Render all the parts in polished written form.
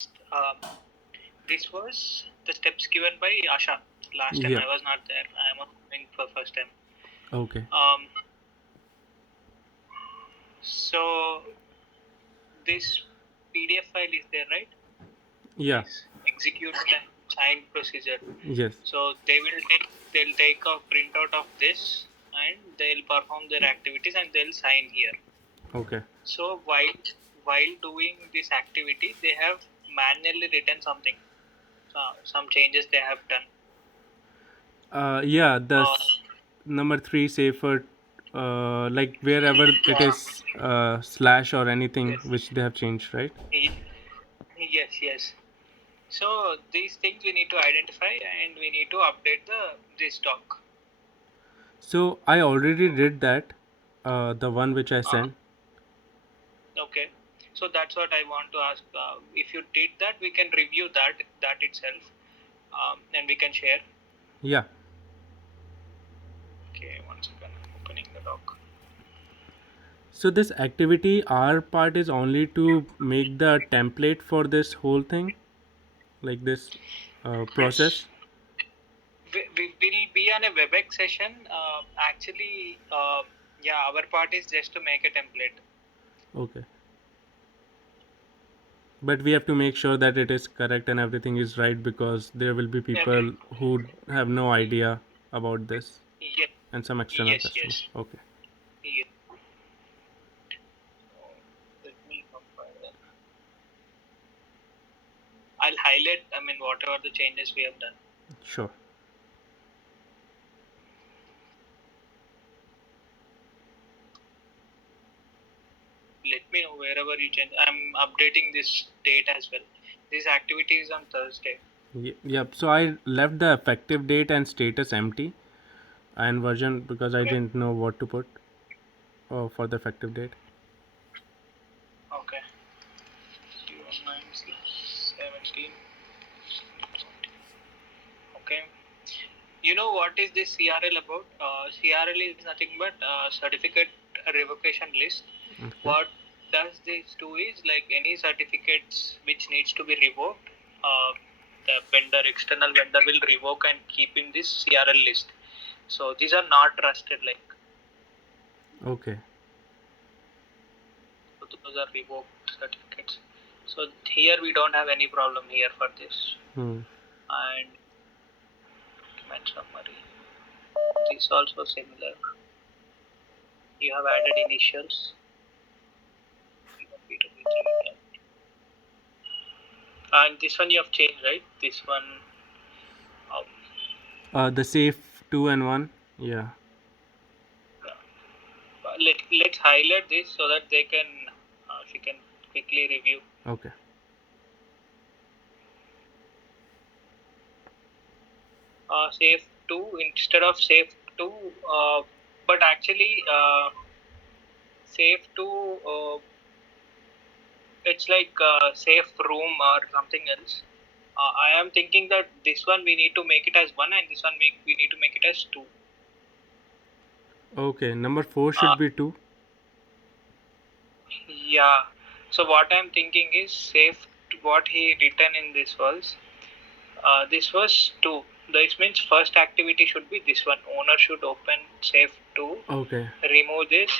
Um, this was the steps given by Asha last time. Yeah. I was not there. I was coming for first time. Okay. So this PDF file is there, right? Yeah. This execute and sign procedure. Yes. So they'll take a printout of this and they'll perform their activities and they'll sign here. Okay. So while doing this activity, they have manually written something, some changes they have done. Yeah. The Uh, number three safer, like wherever it is slash or anything yes, which they have changed, right? yes. So these things we need to identify and we need to update this doc. So I already did that, the one which I Uh, sent. okay. So that's what I want to ask. If you did that, we can review that itself, and we can share. Yeah. Okay, one second. I'm opening the doc. So this activity R part is only to make the template for this whole thing, like this Yes. process. We will be on a WebEx session. Actually, yeah, our part is just to make a template. Okay. But we have to make sure that it is correct and everything is right, because there will be Every people who have no idea about this, yes, and some external yes, customers. yes, Okay. yes. So let me compile that. I'll highlight. I mean, whatever the changes we have done. Sure. Let me know wherever you change. I'm updating this date as well. This activity is on Thursday. Yep. So I left the effective date and status empty and version, because I Okay. didn't know what to put for the effective date. Okay. 09/17. Okay. You know what is this CRL about? CRL is nothing but certificate revocation list. Okay. What does this do is, like, any certificates which needs to be revoked, the external vendor will revoke and keep in this CRL list. So these are not trusted, like, Okay. so those are revoked certificates. So here we don't have any problem here for this. Hmm. And document summary. This also similar. You have added initials. And this one you have changed, right? This one. The safe 2 and 1. Yeah. Let's highlight this so that she can quickly review. Okay. Safe 2 instead of safe 2, but actually safe 2, it's like safe room or something else. I am thinking that this one we need to make it as 1 and this one we need to make it as 2. Okay. Number 4 Uh, should be 2. yeah. So what I'm thinking is safe. What he written in this was 2. This means first activity should be this one. Owner should open safe 2, Okay. remove this,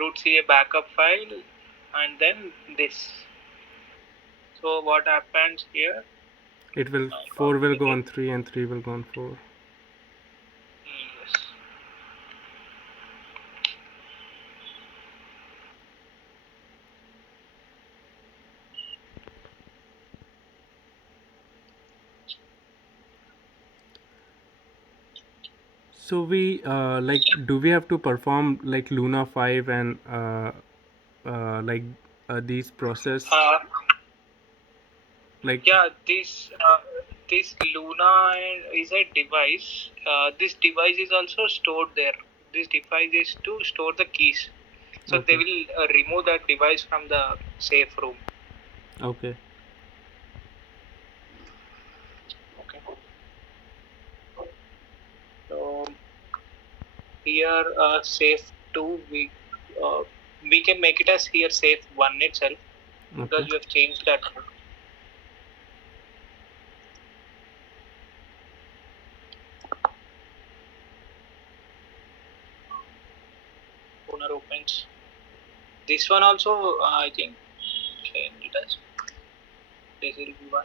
root CA backup file, and then this. So what happens here? It will, 4 will Copy go this. on 3 and 3 will go on 4. Yes. So we like, do we have to perform like Luna 5 and like these process, Uh, like? yeah, this Luna is a device. This device is also stored there. This device is to store the keys. So they Okay. will remove that device from the safe room. Okay. Okay. So here safe 2, we can make it as here safe 1 itself, because Okay. we have changed that. This one also, I think, change it as this will be one.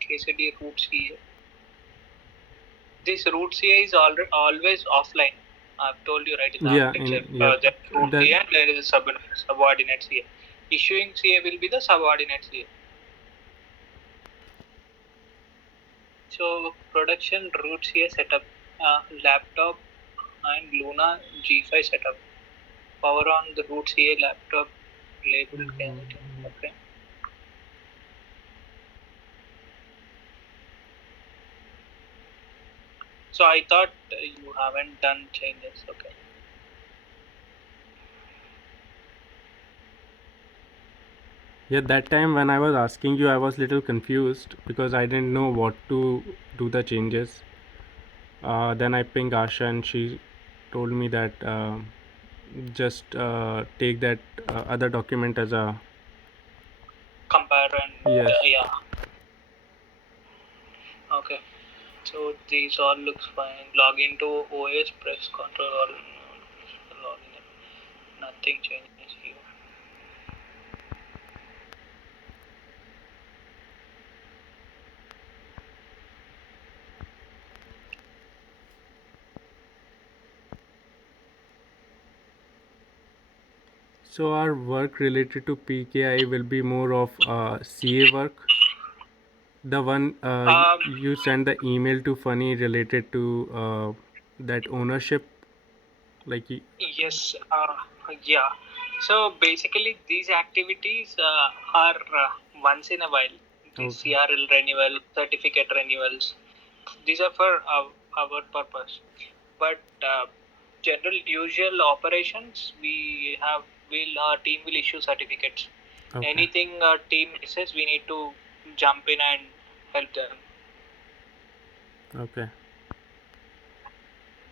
KCD root CA. This root CA is always offline. I've told you right in the Yeah, architecture. yep. There is root That CA and there is a subordinate CA. Issuing CA will be the subordinate CA. So production root CA setup, laptop and Luna G5 setup. Power on the root CA laptop labeled candidate. Okay. So I thought you haven't done changes. Okay. yeah, that time when I was asking you, I was little confused because I didn't know what to do the changes. Then I pinged Asha and she told me that just take that other document as a Compare and yes. yeah. Okay. So these all looks fine. Log into OS, press control all. Login. Nothing changes here. So our work related to PKI will be more of CA work. The one Um, you send the email to Funny related to that ownership, like yes. Yeah. So basically, these activities are once in a while. The okay, CRL renewal, certificate renewals. These are for our purpose. But general usual operations, we have will our team will issue certificates. okay, Anything team misses, we need to jump in and help them. okay.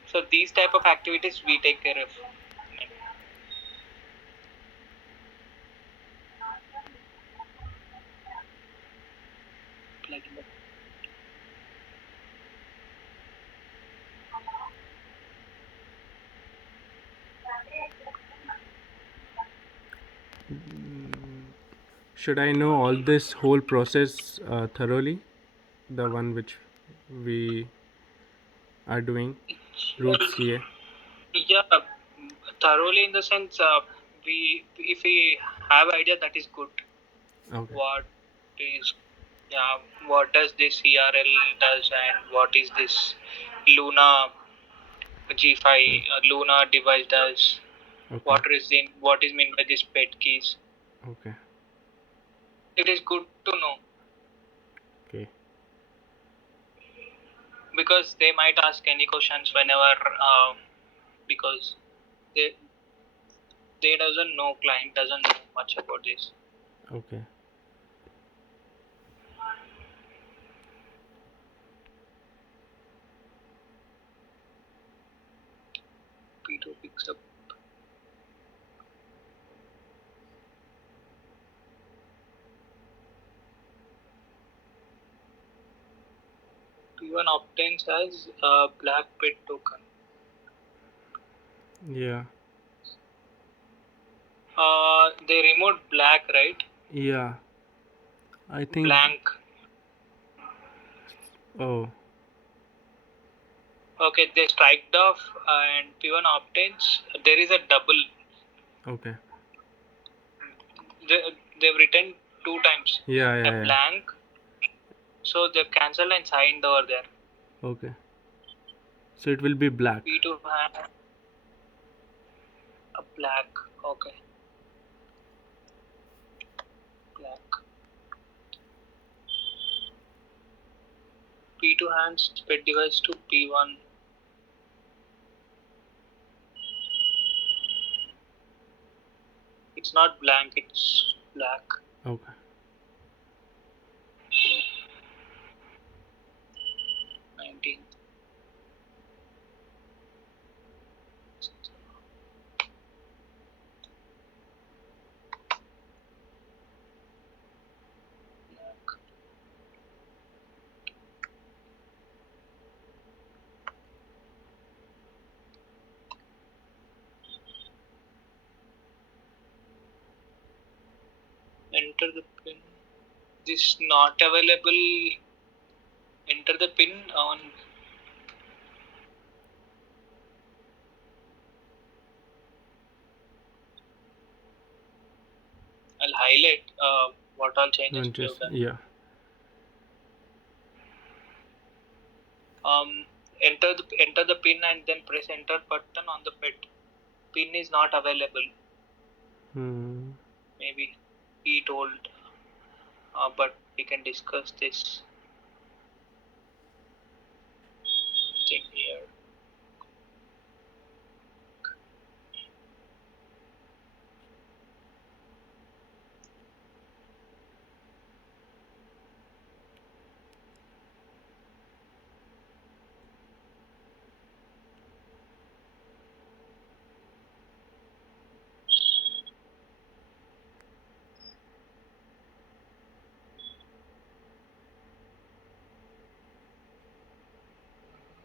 So these type of activities we take care of. Like, Should I know all this whole process thoroughly? The one which we are doing, root CA. yeah, thoroughly in the sense we if we have idea that is good. Okay, What is yeah? What does this CRL does and what is this Luna G5 Luna device does? okay, What is meant by this pet keys? okay, It is good to know okay, because they might ask any questions whenever because they they doesn't know client doesn't know much about this. okay. P2 picks up. P1 obtains as a black pet token. Yeah, They removed black, right? yeah. I think. Blank. Oh, Okay, they striked off and P1 obtains. There is a double. okay. They, they've written two times. Yeah, A yeah, yeah. blank. So they've cancelled and signed over there. Okay. So it will be black. P2 has a black. Okay, black. P2 hands pet device to P1. It's not blank, it's black. Okay. 19. Enter the pin. This not available. Enter the pin on. I'll highlight what all changes we have Just done. yeah. Enter the pin and then press enter button on the pet. Pin is not available. Hmm. Maybe he told, but we can discuss this thing here.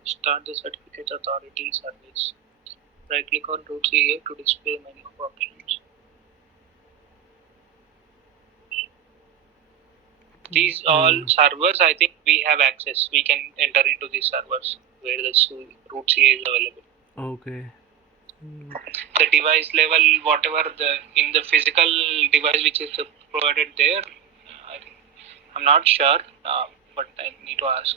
Start the certificate authority service. Right click on root CA to display menu of options. These all servers, I think we have access. We can enter into these servers where the root CA is available. Okay. The device level, whatever the in the physical device which is provided there, I think I'm not sure, but I need to ask.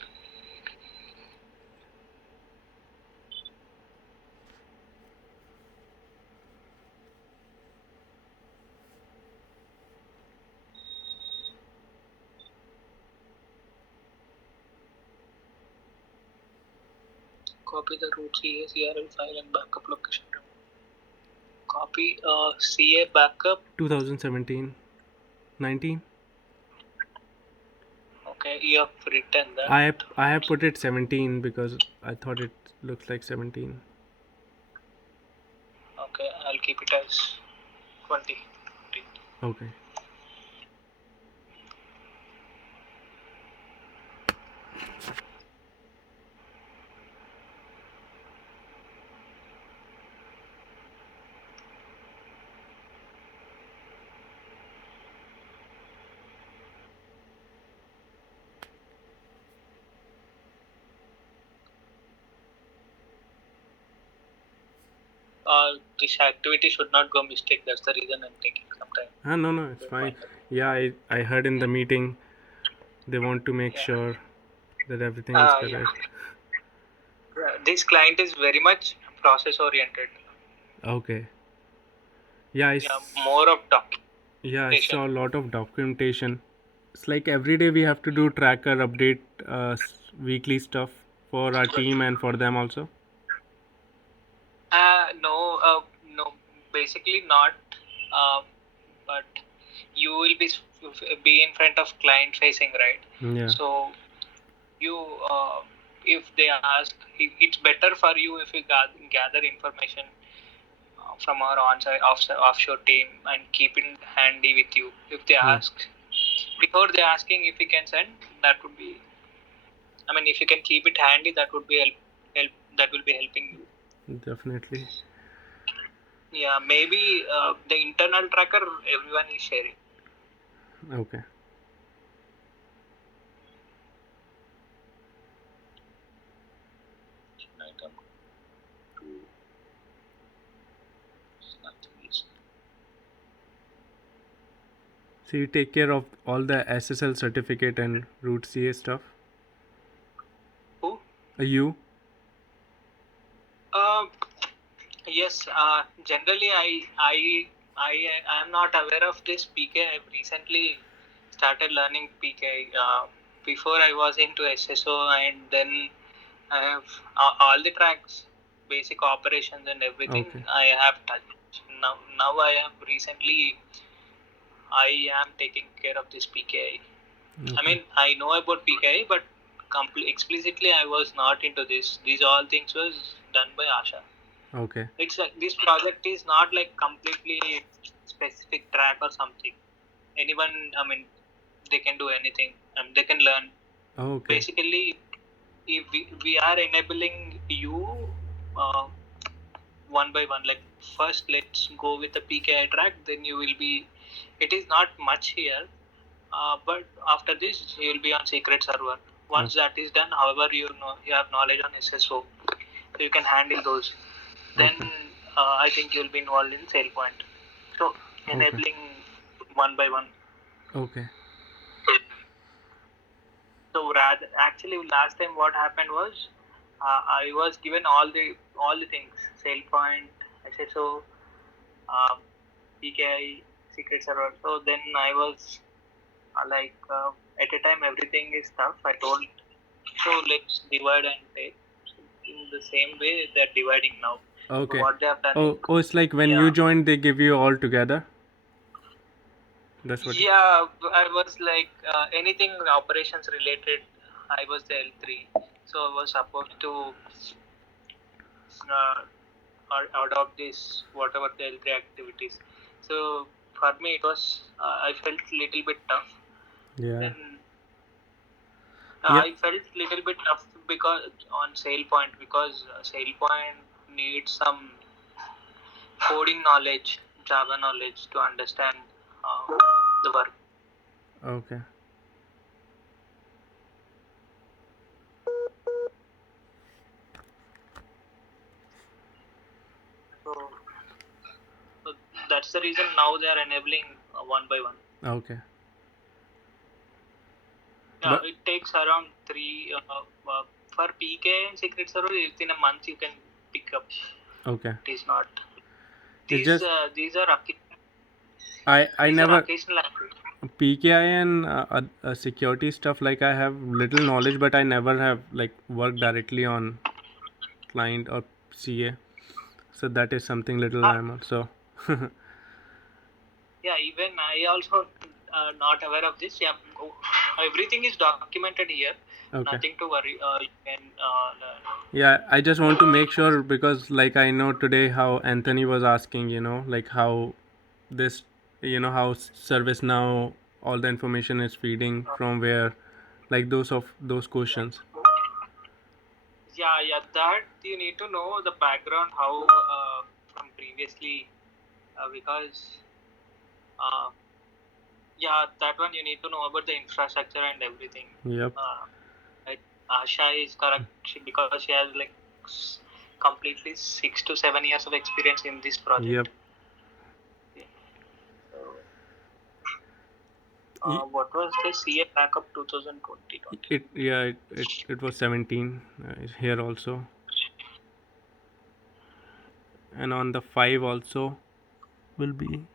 Copy the root CA CRL file and backup location. Copy CA backup. 2017, 19. Okay, you have written that. I have put it 17 because I thought it looks like 17. Okay, I'll keep it as 20. Okay. This activity should not go mistake. That's the reason I'm taking some time. No, it's fine. Yeah, I heard in the meeting they want to make Yeah. sure that everything is correct. Yeah. This client is very much process oriented. Okay. Yeah, More of I saw a lot of documentation. It's like every day we have to do tracker update weekly stuff for our team and for them also. No. Basically not. But you will be in front of client facing, right? Yeah. So you, if they ask, it's better for you if you gather information from our on-site offshore team and keep it handy with you. If they ask, before they asking if you can send, that would be, I mean, if you can keep it handy, that would be help that will be helping you. Definitely. Yeah, maybe the internal tracker everyone is sharing. Okay. Item 2. Nothing is. So you take care of all the SSL certificate and root CA stuff? Who? You? Yes. Generally, I am not aware of this PK. I've recently started learning PK. Before I was into SSO, and then I have all the tracks, basic operations and everything. Okay. I have touched. Now I have recently. I am taking care of this PKI. Okay. I mean, I know about PKI, but explicitly I was not into this. These all things was done by Asha. Okay. It's like this project is not like completely specific track or something. Anyone, I mean, they can do anything and they can learn. Okay. Basically, if we are enabling you one by one, like first let's go with the PKI track, then you will be It is not much here, but after this you will be on secret server. Once that is done, however, you have knowledge on SSO, so you can handle those. Then Okay. I think you'll be involved in SailPoint. So Okay. enabling one by one. Okay. So rather, actually, last time what happened was I was given all the things: SailPoint, SSO, PKI, secret server. So then I was at a time everything is tough. I told, so let's divide and take. So in the same way they're dividing now. So Okay. what they have done Oh, it's like when you yeah. joined, they give you all together. That's what. Yeah, I was like anything operations related. I was the L3, so I was supposed to adopt this whatever the L3 activities. So for me, it was I felt little bit tough. Yeah. Then Yeah. I felt little bit tough because on SailPoint because SailPoint needs some coding knowledge, Java knowledge to understand the work. Okay. So, so that's the reason now they are enabling one by one. Okay. Yeah, But it takes around for PK and secret server within a month you can pick up. okay. It is not. It's just These are I these are never occasional activities. PKI and security stuff, like I have little knowledge, but I never have like worked directly on client or CA. So that is something little Ah, I'm also. yeah, even I also not aware of this. Yeah, everything is documented here. Okay. Nothing to worry. You can learn. Yeah, I just want to make sure because like I know today how Anthony was asking, like how this, how ServiceNow, all the information is feeding from where, like those questions. Yeah, that you need to know the background how from previously because uh, yeah, that one you need to know about the infrastructure and everything. Yep. Like Asha is correct because she has like completely 6 to 7 years of experience in this project. Yep. Yeah. So, what was the CA backup 2020? It was 17 here also, and on the 5 also will be.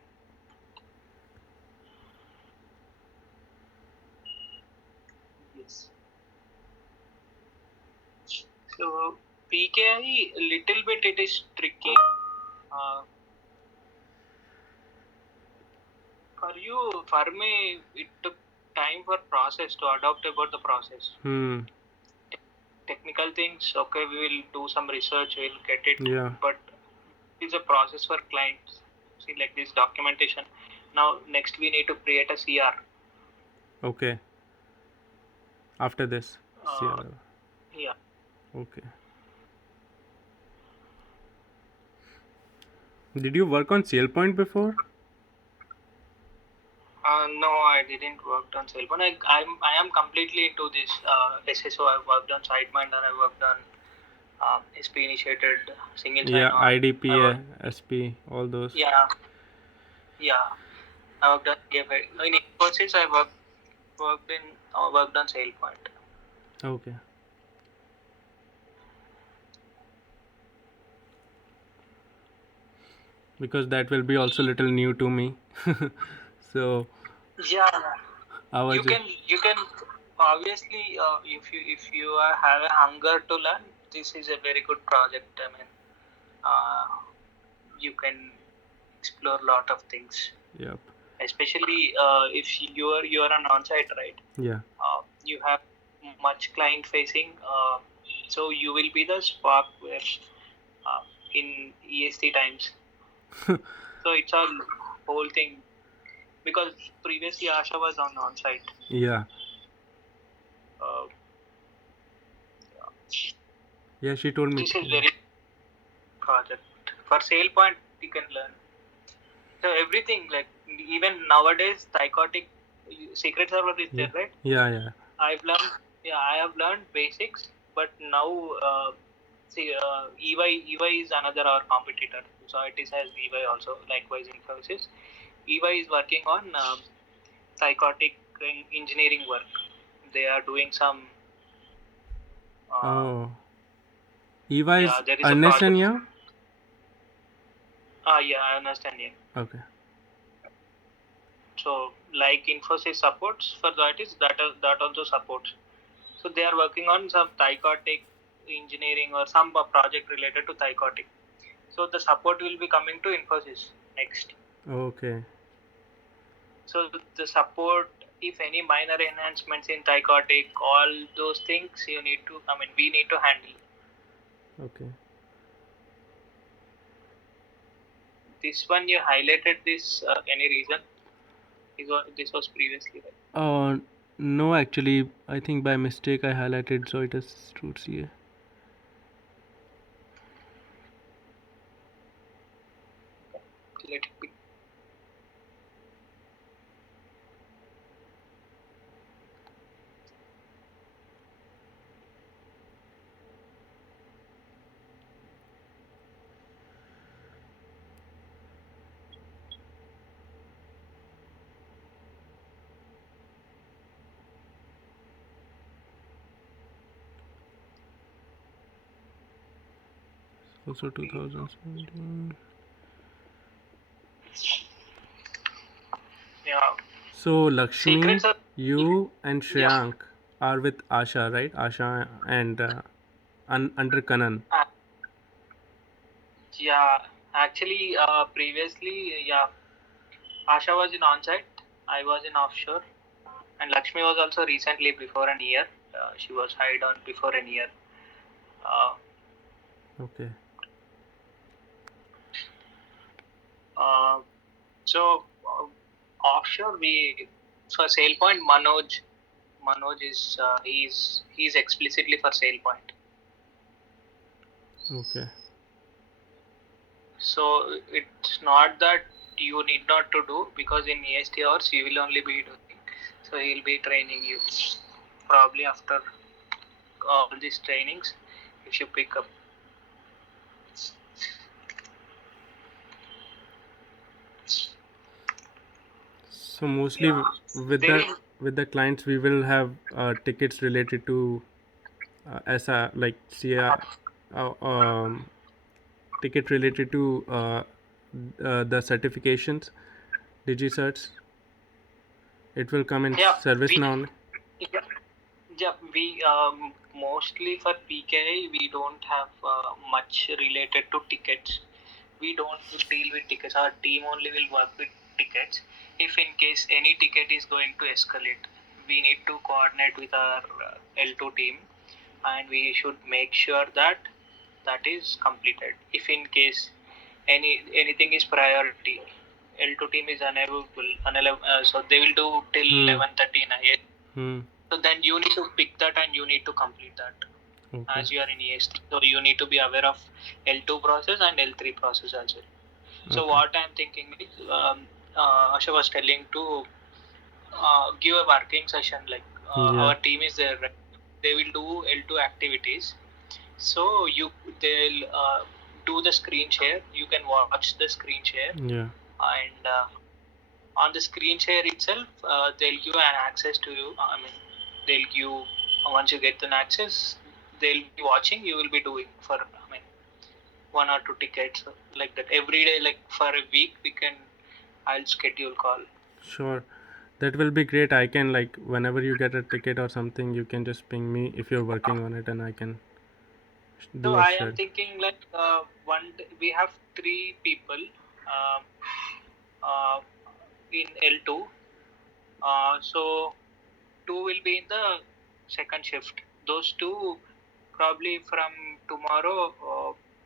Yes. So PKI little bit it is tricky. For me, it took time for process to adopt about the process. Technical things, okay, we will do some research, we'll get it. Yeah. But it's a process for clients. See, like this documentation. Now, next we need to create a CR. Okay. After this, Uh, CRL. yeah. Okay. Did you work on SailPoint before? No, I didn't work on SailPoint. I am completely into this SSO. I worked on SiteMinder. I worked on SP initiated single Yeah, sign-on. IDP, I worked. SP, all those. Yeah, yeah. I worked on KFI. In Infosys, I worked on SailPoint. Okay. Because that will be also little new to me. So Yeah, I was just. you can obviously if you have a hunger to learn, this is a very good project. I mean, uh, you can explore a lot of things. Yep. Especially if you are an on-site, right? Yeah. You have much client facing, so you will be the spark where in EST times. So it's a whole thing because previously Asha was on-site. Yeah. Uh, Yeah, she told me. this is very project for SailPoint you can learn. So everything like even nowadays, Thycotic secret server is Yeah. there, right? Yeah. I have learned basics, but now EY is another our competitor. So it is has EY also, likewise Infosys. EY is working on psychotic engineering work. They are doing some. Uh, Oh. Eva yeah, is there is a Ernest and project. Young? Yeah, I understand. Yeah. Okay. So like Infosys supports for that is that also supports. So they are working on some Thycotic engineering or some project related to Thycotic. So the support will be coming to Infosys next. Okay. So the support, if any minor enhancements in Thycotic, all those things you need to, we need to handle. Okay. This one you highlighted this, any reason? This was previously, right? No, actually, I think by mistake I highlighted, so it is true CA. Let it be. Also 2017. Yeah. So Lakshmi, Secrets are. you and Yeah. Shreyank are with Asha, right? Asha and under Kanan. Uh, yeah. Actually, previously, yeah, Asha was in onsite. I was in offshore, and Lakshmi was also recently before an year. She was hired on before an year. Uh, Okay. uh, so offshore we for SailPoint, Manoj is he's explicitly for SailPoint. Okay. So it's not that you need not to do, because in EST hours you will only be doing. So he'll be training you probably after all these trainings. If you pick up. So mostly Yeah, with they the will. with the clients we will have tickets related to SR like CR, ticket related to the certifications, DigiCerts. It will come in Yeah, service we now. yeah, yeah we mostly for PKI we don't have much related to tickets. We don't deal with tickets. Our team only will work with tickets. If in case any ticket is going to escalate, we need to coordinate with our L2 team, and we should make sure that that is completed. If in case anything is priority, L2 team is so they will do till Hmm. 11:30 night. Hmm. So then you need to pick that and you need to complete that Okay. as you are in EST. So you need to be aware of L2 process and L3 process as well. So Okay. what I'm thinking is, Asha was telling to give a working session, like Yeah. our team is there, right? They will do L2 activities. So they'll do the screen share. You can watch the screen share, Yeah. and on the screen share itself, they'll give an access to you. They'll give once you get an access, they'll be watching. You will be doing for one or two tickets like that every day. Like for a week, I'll schedule call. Sure. That will be great. I can like whenever you get a ticket or something, you can just ping me if you're working on it, and I can So do a I am share. thinking like we have three people uh, uh, in L2. So two will be in the second shift. Those two probably from tomorrow.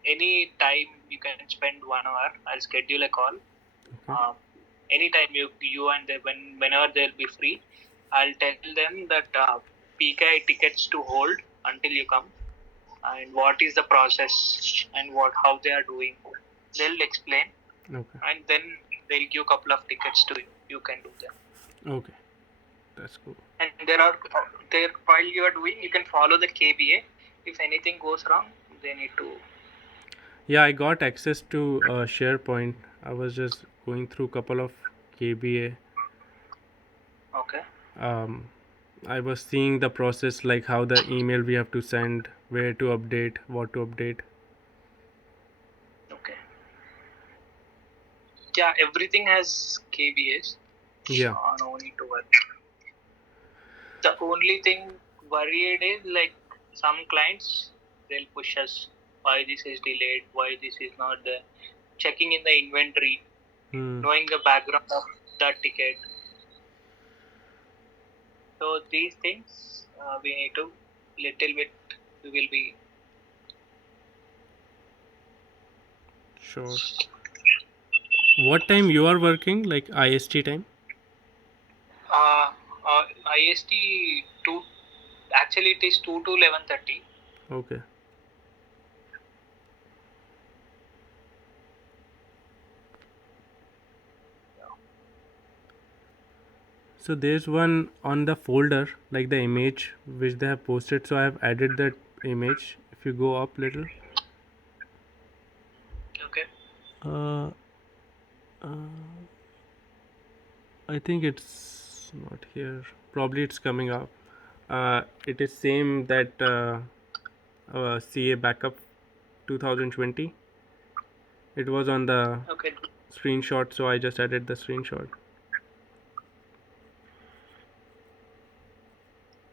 Any time you can spend 1 hour. I'll schedule a call. Okay. Uh, Anytime you and they, whenever they'll be free, I'll tell them that PKI tickets to hold until you come, and what is the process and what how they are doing. They'll explain, Okay. and then they'll give a couple of tickets to you. You can do them. Okay, that's cool. And there while you are doing, you can follow the KBA. If anything goes wrong, they need to. Yeah, I got access to SharePoint. I was just going through couple of KBA. Okay. I was seeing the process, like how the email we have to send, where to update, what to update. Okay. Yeah, everything has KBAs. Yeah. No need to worry. The only thing worried is like some clients they'll push us why this is delayed, why this is not there. Checking in the inventory, knowing the background of that ticket. So these things we need to little bit we will be Sure. What time you are working? Like IST time? IST 2. Actually, it is 2 to 11:30. Okay. So there's one on the folder, like the image which they have posted. So I have added that image. If you go up little, Okay. uh, uh, I think it's not here. Probably it's coming up. It is same that CA backup 2020. It was on the Okay. screenshot, so I just added the screenshot.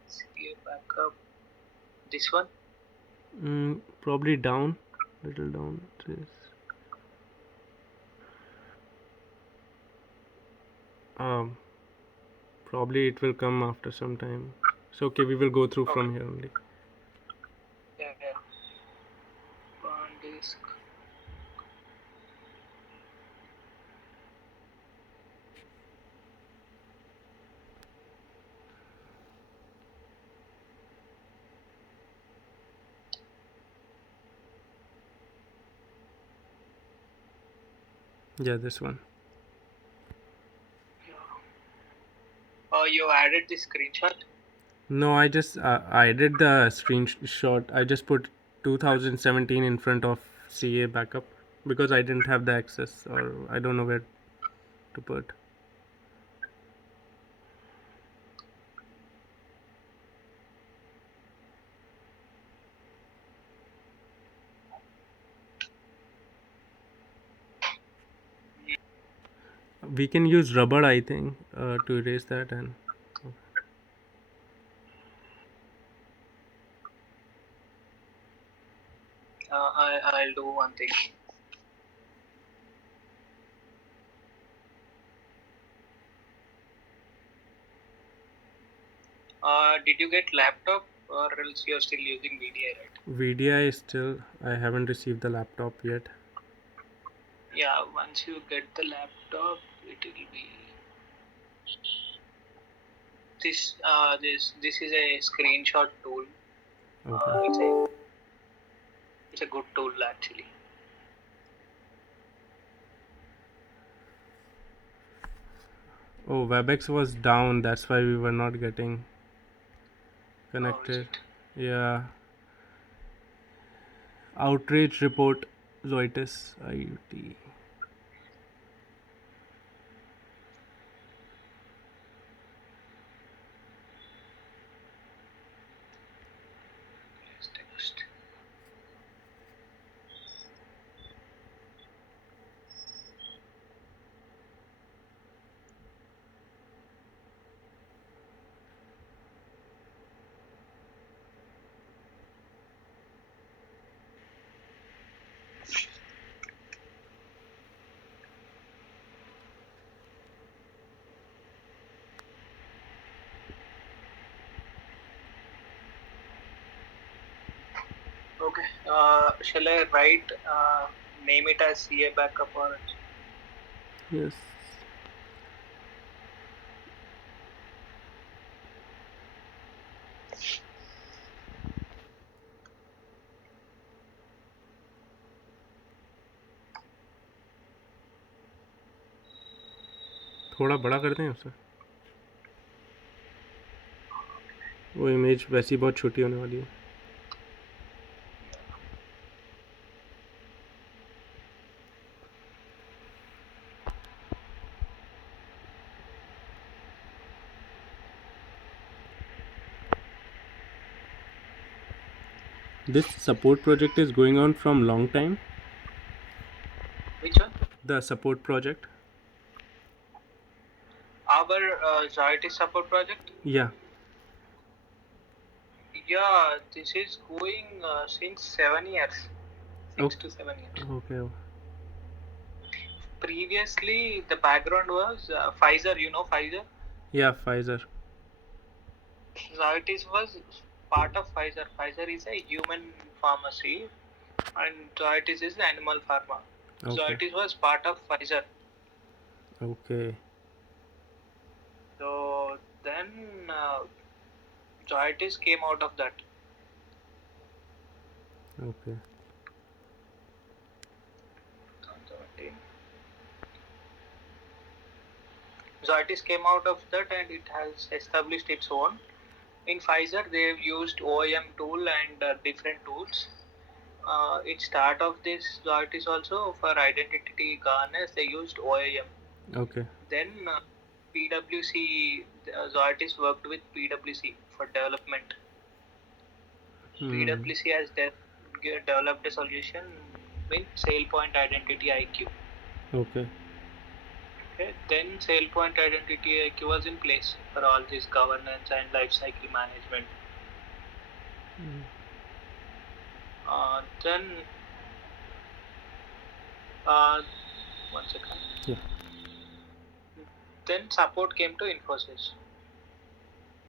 CA backup. This one. Probably down, little down. It is. Um, Probably it will come after some time. So okay, we will go through Okay. from here only. Yeah. On disk. Yeah, this one. You added the screenshot. No, I added the screenshot. I just put 2017 in front of CA backup because I didn't have the access, or I don't know where to put. We can use rubber, I think, to erase that. And I'll do one thing. Did you get laptop or else you're still using VDI, right? VDI still, I haven't received the laptop yet. Yeah, once you get the laptop, it will be this is a screenshot tool. Okay. It's a good tool actually. Oh, WebEx was down. That's why we were not getting Oh, is connected. it? Yeah. Outrage report Zoetis IUT. Yes, text. Okay. Shall I write name it as CA backup or Yes. थोड़ा बड़ा कर दें उसे, वो image वैसी बहुत छोटी होने वाली है. This support project is going on from long time. Which one? The support project. Our Zoetis support project? Yeah. Yeah, this is going since 7 years. 6 Okay. to 7 years. Okay. Previously, the background was Pfizer. You know Pfizer? Yeah, Pfizer. Zoetis was part of Pfizer. Pfizer is a human pharmacy, and Zoetis is animal pharma. Okay. Zoetis was part of Pfizer. Okay. So then Zoetis came out of that. Okay. Zoetis came out of that and it has established its own. In Pfizer, they've used OEM tool and different tools. In start of this Zoetis also for identity governance, they used OEM. Okay. Then PwC, Zoetis worked with PwC for development. PwC has developed a solution with SailPoint Identity IQ. Okay. Okay. Then SailPoint Identity IQ was in place for all this governance and lifecycle management. Then one second. Yeah. Then support came to Infosys.